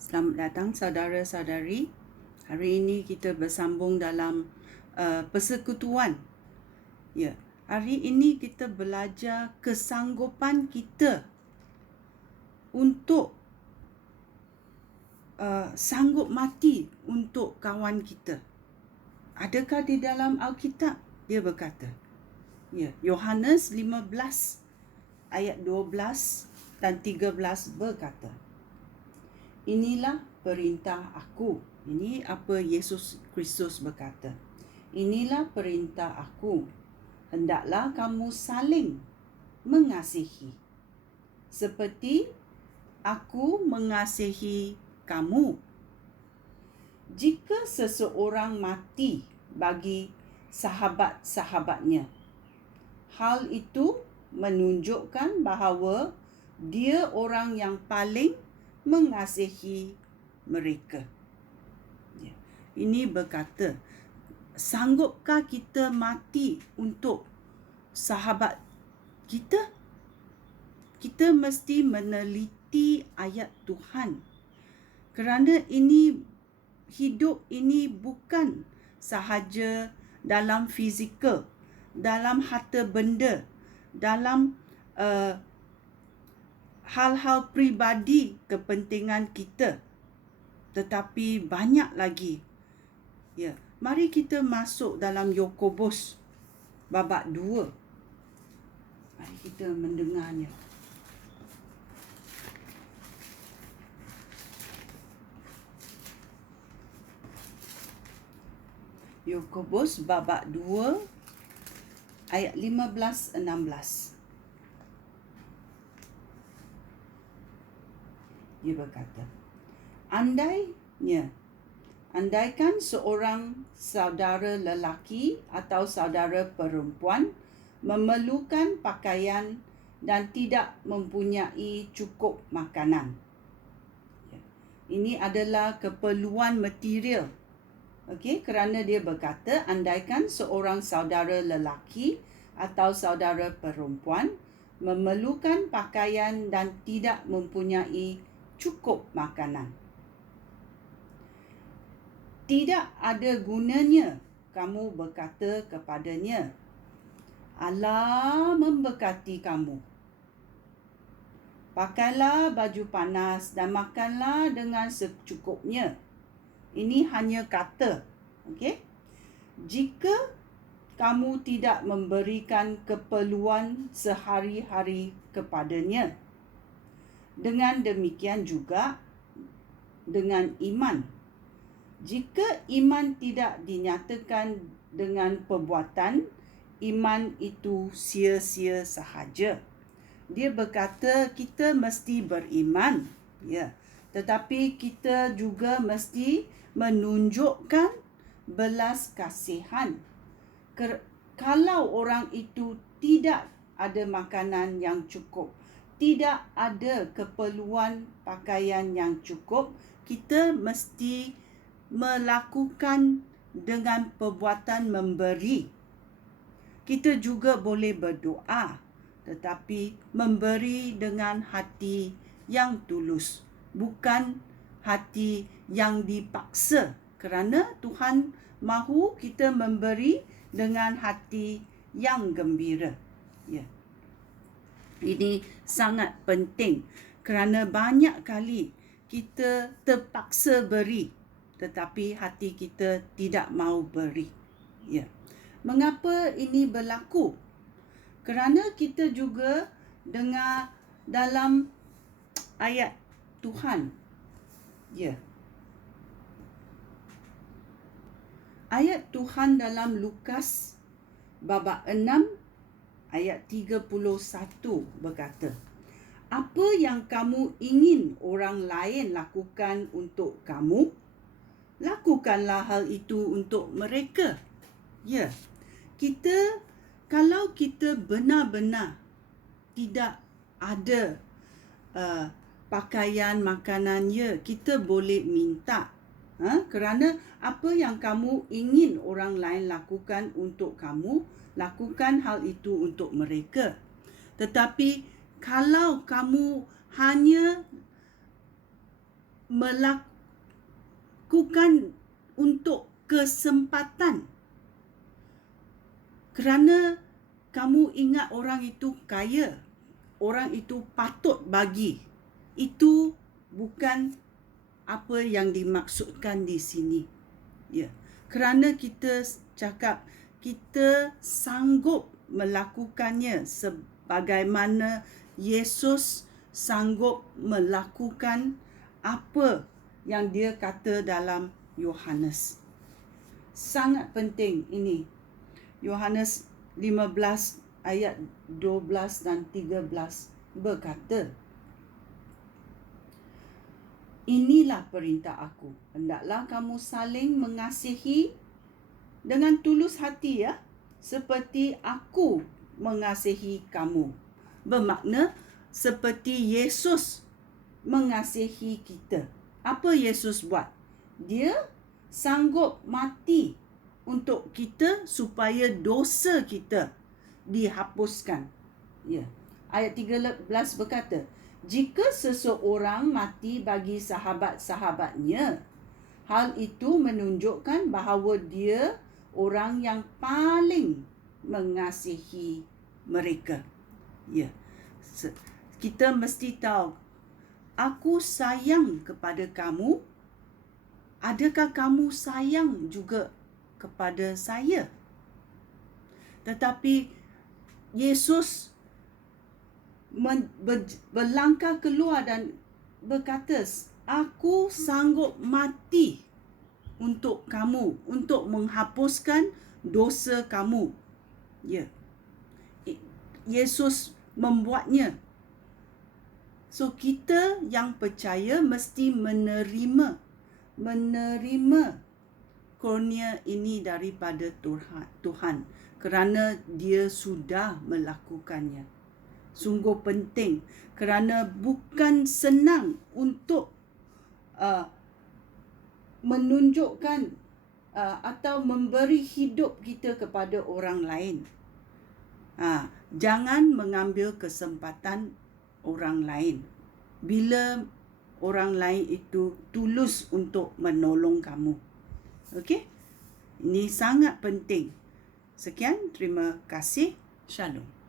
Selamat datang saudara-saudari. Hari ini kita bersambung dalam persekutuan. Ya, hari ini kita belajar kesanggupan kita untuk sanggup mati untuk kawan kita. Adakah di dalam Alkitab? Dia berkata, ya, Yohanes 15 ayat 12 dan 13 berkata, inilah perintah aku. Ini apa Yesus Kristus berkata. Inilah perintah aku. Hendaklah kamu saling mengasihi. Seperti aku mengasihi kamu. Jika seseorang mati bagi sahabat-sahabatnya, hal itu menunjukkan bahawa dia orang yang paling mengasihi mereka. Ini berkata, sanggupkah kita mati untuk sahabat kita? Kita mesti meneliti ayat Tuhan. Kerana hidup ini bukan sahaja dalam fizikal, dalam harta benda, dalam hal-hal pribadi kepentingan kita, tetapi banyak lagi. Ya, mari kita masuk dalam Yakobus babak 2. Mari kita mendengarnya. Yakobus babak 2 ayat 15-16. Dia berkata, andaikan seorang saudara lelaki atau saudara perempuan memerlukan pakaian dan tidak mempunyai cukup makanan. Ini adalah keperluan material. Okey, kerana dia berkata, andaikan seorang saudara lelaki atau saudara perempuan memerlukan pakaian dan tidak mempunyai cukup makanan. Tidak ada gunanya kamu berkata kepadanya, Allah memberkati kamu. Pakailah baju panas dan makanlah dengan secukupnya. Ini hanya kata. Okey? Jika kamu tidak memberikan keperluan sehari-hari kepadanya, dengan demikian juga dengan iman. Jika iman tidak dinyatakan dengan perbuatan, iman itu sia-sia sahaja. Dia berkata kita mesti beriman, ya, tetapi kita juga mesti menunjukkan belas kasihan. Kalau orang itu tidak ada makanan yang cukup, tidak ada keperluan pakaian yang cukup, kita mesti melakukan dengan perbuatan memberi. Kita juga boleh berdoa, tetapi memberi dengan hati yang tulus, bukan hati yang dipaksa. Kerana Tuhan mahu kita memberi dengan hati yang gembira. Ya. Ini sangat penting kerana banyak kali kita terpaksa beri, tetapi hati kita tidak mahu beri. Ya. Mengapa ini berlaku? Kerana kita juga dengar dalam ayat Tuhan. Ya. Ayat Tuhan dalam Lukas babak 6 ayat 31 berkata, apa yang kamu ingin orang lain lakukan untuk kamu, lakukanlah hal itu untuk mereka. Ya, kalau kita benar-benar tidak ada pakaian, makanan, ya, kita boleh minta. Kerana apa yang kamu ingin orang lain lakukan untuk kamu, lakukan hal itu untuk mereka. Tetapi kalau kamu hanya melakukan untuk kesempatan. Kerana kamu ingat orang itu kaya, orang itu patut bagi. Itu bukan apa yang dimaksudkan di sini. Ya. Kerana kita cakap kita sanggup melakukannya sebagaimana Yesus sanggup melakukan apa yang dia kata dalam Yohanes. Sangat penting ini. Yohanes 15 ayat 12 dan 13 berkata, inilah perintah aku, hendaklah kamu saling mengasihi dengan tulus hati, ya, seperti aku mengasihi kamu. Bermakna seperti Yesus mengasihi kita. Apa Yesus buat? Dia sanggup mati untuk kita supaya dosa kita dihapuskan. Ya. Ayat 13 berkata, jika seseorang mati bagi sahabat-sahabatnya, hal itu menunjukkan bahawa dia orang yang paling mengasihi mereka. Ya. Kita mesti tahu, aku sayang kepada kamu. Adakah kamu sayang juga kepada saya? Tetapi Yesus berlangkah keluar dan berkata, aku sanggup mati untuk kamu, untuk menghapuskan dosa kamu. Ya. Yesus membuatnya. So kita yang percaya mesti menerima kurnia ini daripada Tuhan kerana dia sudah melakukannya. Sungguh penting kerana bukan senang untuk menunjukkan atau memberi hidup kita kepada orang lain. Jangan mengambil kesempatan orang lain bila orang lain itu tulus untuk menolong kamu. Okey? Ini sangat penting. Sekian, terima kasih. Shalom.